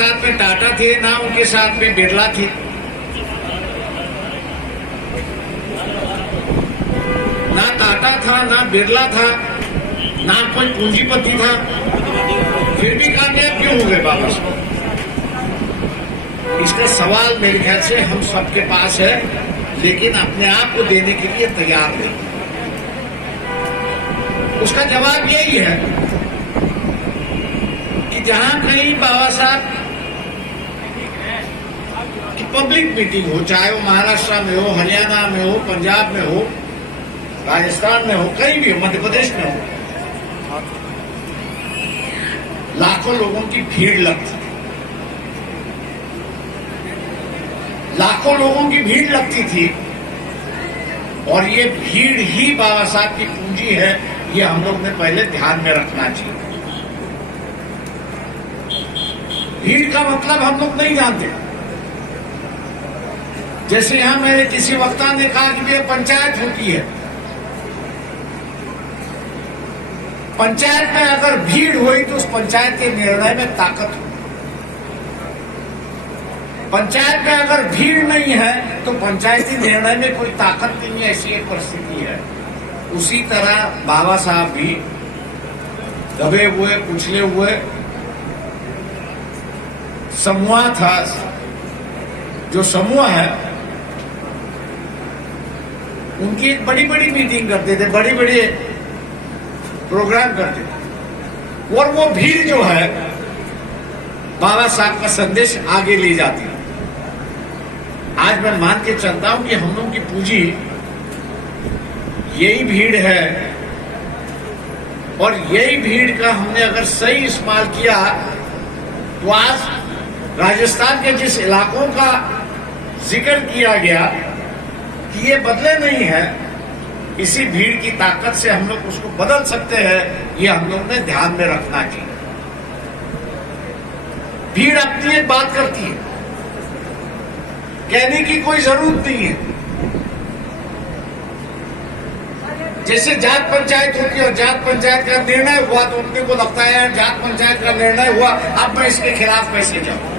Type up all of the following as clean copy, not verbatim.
साथ में टाटा थे, ना उनके साथ में बिरला थी। ना टाटा था, ना बिरला था, ना कोई पूंजीपति था, फिर भी कामयाब क्यों हो गए बाबा साहब? इसका सवाल मेरे ख्याल से हम सबके पास है, लेकिन अपने आप को देने के लिए तैयार नहीं। उसका जवाब यही है कि जहां कहीं बाबा साहब की पब्लिक मीटिंग हो, चाहे वो महाराष्ट्र में हो, हरियाणा में हो, पंजाब में हो, राजस्थान में हो, कहीं भी हो, मध्य प्रदेश में हो, लाखों लोगों की भीड़ लगती, लाखों लोगों की भीड़ लगती थी। और ये भीड़ ही बाबा साहब की पूंजी है, ये हम लोग ने पहले ध्यान में रखना चाहिए। भीड़ का मतलब हम लोग नहीं जानते। जैसे यहां मेरे किसी वक्ता ने कहा कि ये पंचायत होती है, पंचायत में अगर भीड़ हुई तो उस पंचायत के निर्णय में ताकत हो। पंचायत में अगर भीड़ नहीं है तो पंचायती निर्णय में कोई ताकत नहीं है, ऐसी एक परिस्थिति है। उसी तरह बाबा साहब भी दबे हुए, कुचले हुए समूह था, जो समूह है उनकी एक बड़ी बड़ी मीटिंग करते थे, बड़ी बड़ी प्रोग्राम करते थे, और वो भीड़ जो है बाबा साहब का संदेश आगे ले जाती है। आज मैं मान के चलता हूं कि हम लोगों की पूंजी यही भीड़ है, और यही भीड़ का हमने अगर सही इस्तेमाल किया तो आज राजस्थान के जिस इलाकों का जिक्र किया गया कि ये बदले नहीं है, इसी भीड़ की ताकत से हम लोग उसको बदल सकते हैं, ये हम लोग ने ध्यान में रखना चाहिए। भीड़ अपनी एक बात करती है, कहने की कोई जरूरत नहीं है। जैसे जात पंचायत होती है और जात पंचायत का निर्णय हुआ तो उनके को लगता है जात पंचायत का निर्णय हुआ, अब मैं इसके खिलाफ कैसे जाऊं।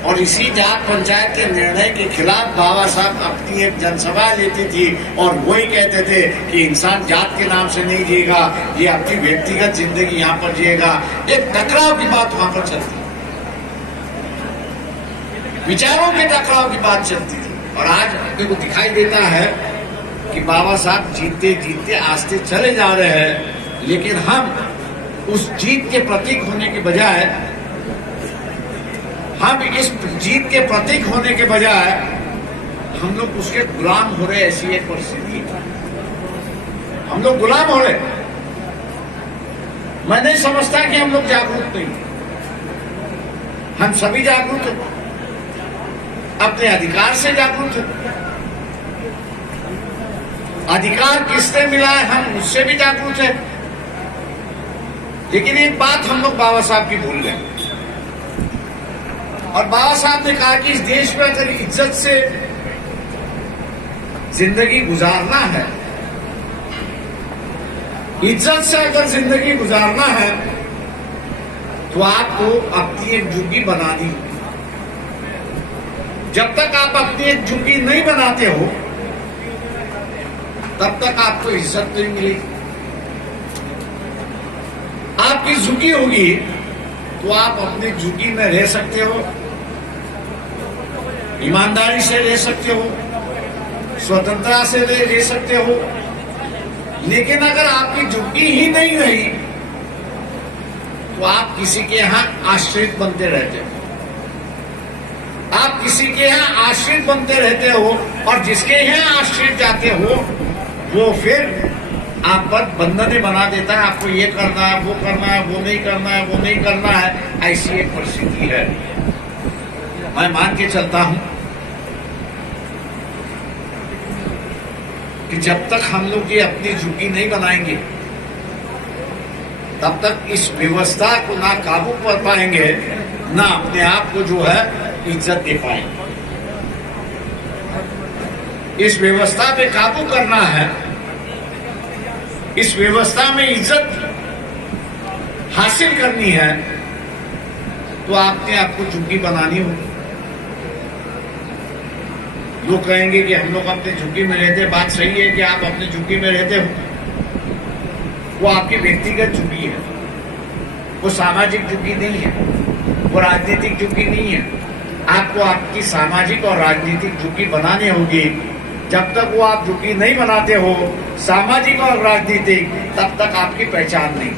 और इसी जात पंचायत के निर्णय के खिलाफ बाबा साहब अपनी एक जनसभा लेती थी और वही कहते थे कि इंसान जात के नाम से नहीं जिएगा, ये अपनी व्यक्तिगत जिंदगी यहाँ पर जिएगा। एक टकराव की बात वहां पर चलती, विचारों के टकराव की बात चलती थी। और आज अपने को दिखाई देता है कि बाबा साहब जीतते जीतते आस्ते चले जा रहे हैं, लेकिन हम उस जीत के प्रतीक होने के बजाय, हम इस जीत के प्रतीक होने के बजाय हम लोग उसके गुलाम हो रहे, ऐसी एक परिस्थिति है। हम लोग गुलाम हो रहे। मैं नहीं समझता कि हम लोग जागरूक नहीं, हम सभी जागरूक हैं, अपने अधिकार से जागरूक हैं। अधिकार किसने मिला है, हम उससे भी जागरूक हैं। लेकिन एक बात हम लोग बाबा साहब की भूल गए, और बाबा साहब ने कहा कि इस देश में अगर इज्जत से जिंदगी गुजारना है, इज्जत से अगर जिंदगी गुजारना है तो आपको अपनी एक झुग्गी बनानी होगी। जब तक आप अपनी एक झुग्गी नहीं बनाते हो तब तक आपको इज्जत नहीं मिलेगी। आपकी झुग्गी होगी तो आप अपनी झुग्गी में रह सकते हो, ईमानदारी से रह सकते हो, स्वतंत्रता से रह सकते हो। लेकिन अगर आपकी झुग्गी ही नहीं रही तो आप किसी के यहां आश्रित बनते रहते हो। आप किसी के यहां आश्रित बनते रहते हो, और जिसके यहां आश्रित जाते हो वो फिर आप पर बंधने बना देता है। आपको ये करना है, वो करना है, वो नहीं करना है, वो नहीं करना है, ऐसी एक परिस्थिति है। मैं मान के चलता हूं कि जब तक हम लोग ये अपनी झुग्गी नहीं बनाएंगे तब तक इस व्यवस्था को ना काबू कर पाएंगे, ना अपने आप को जो है इज्जत दे पाएंगे। इस व्यवस्था पे काबू करना है, इस व्यवस्था में इज्जत हासिल करनी है, तो आपने आपको झुग्गी बनानी होगी। लोग कहेंगे कि हम लोग अपने झुग्गी में रहते, बात सही है कि आप अपने झुग्गी में रहते हो, वो आपकी व्यक्तिगत झुग्गी है, वो सामाजिक झुग्गी नहीं है, वो राजनीतिक झुग्गी नहीं है। आपको आपकी सामाजिक और राजनीतिक झुग्गी बनानी होगी। जब तक वो आप झुग्गी नहीं बनाते हो, सामाजिक और राजनीतिक, तब तक आपकी पहचान नहीं,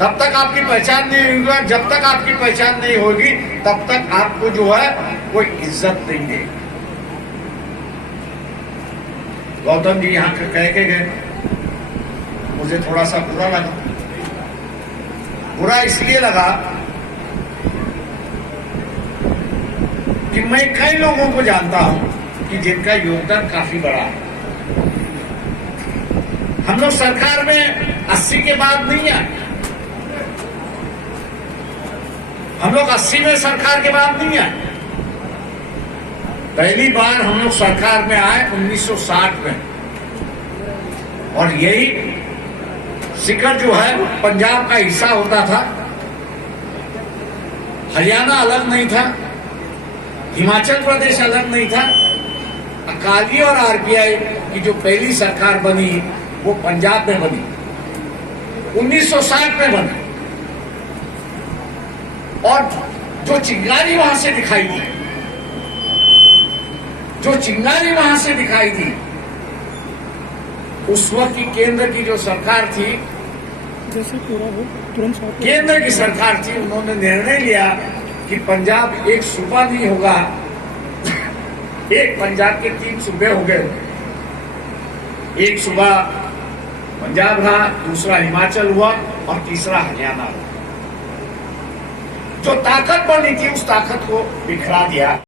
तब तक आपकी पहचान नहीं होगी। जब तक आपकी पहचान नहीं होगी, तब तक आपको जो है कोई इज्जत नहीं देगी। गौतम जी यहां कह के गए, मुझे थोड़ा सा बुरा लगा। बुरा इसलिए लगा कि मैं कई लोगों को जानता हूं कि जिनका योगदान काफी बड़ा है। हम लोग सरकार में 80 के बाद नहीं आए, हम लोग 80 में सरकार के बाद नहीं आए। पहली बार हम लोग सरकार में आए 1960 में, और यही सीकर जो है पंजाब का हिस्सा होता था। हरियाणा अलग नहीं था, हिमाचल प्रदेश अलग नहीं था। अकाली और आरपीआई की जो पहली सरकार बनी वो पंजाब में बनी, 1960 में बनी। और जो चिंगारी वहां से दिखाई दी, जो चिंगारी वहां से दिखाई दी, उस वक्त की केंद्र की जो सरकार थी, जैसे पूरा हो तुरंत केंद्र की सरकार थी, उन्होंने निर्णय लिया कि पंजाब एक सूबा नहीं होगा। एक पंजाब के 3 सूबे हो गए, एक सूबा पंजाब रहा, दूसरा हिमाचल हुआ और तीसरा हरियाणा हुआ। जो ताकत बनी थी उस ताकत को बिखरा दिया।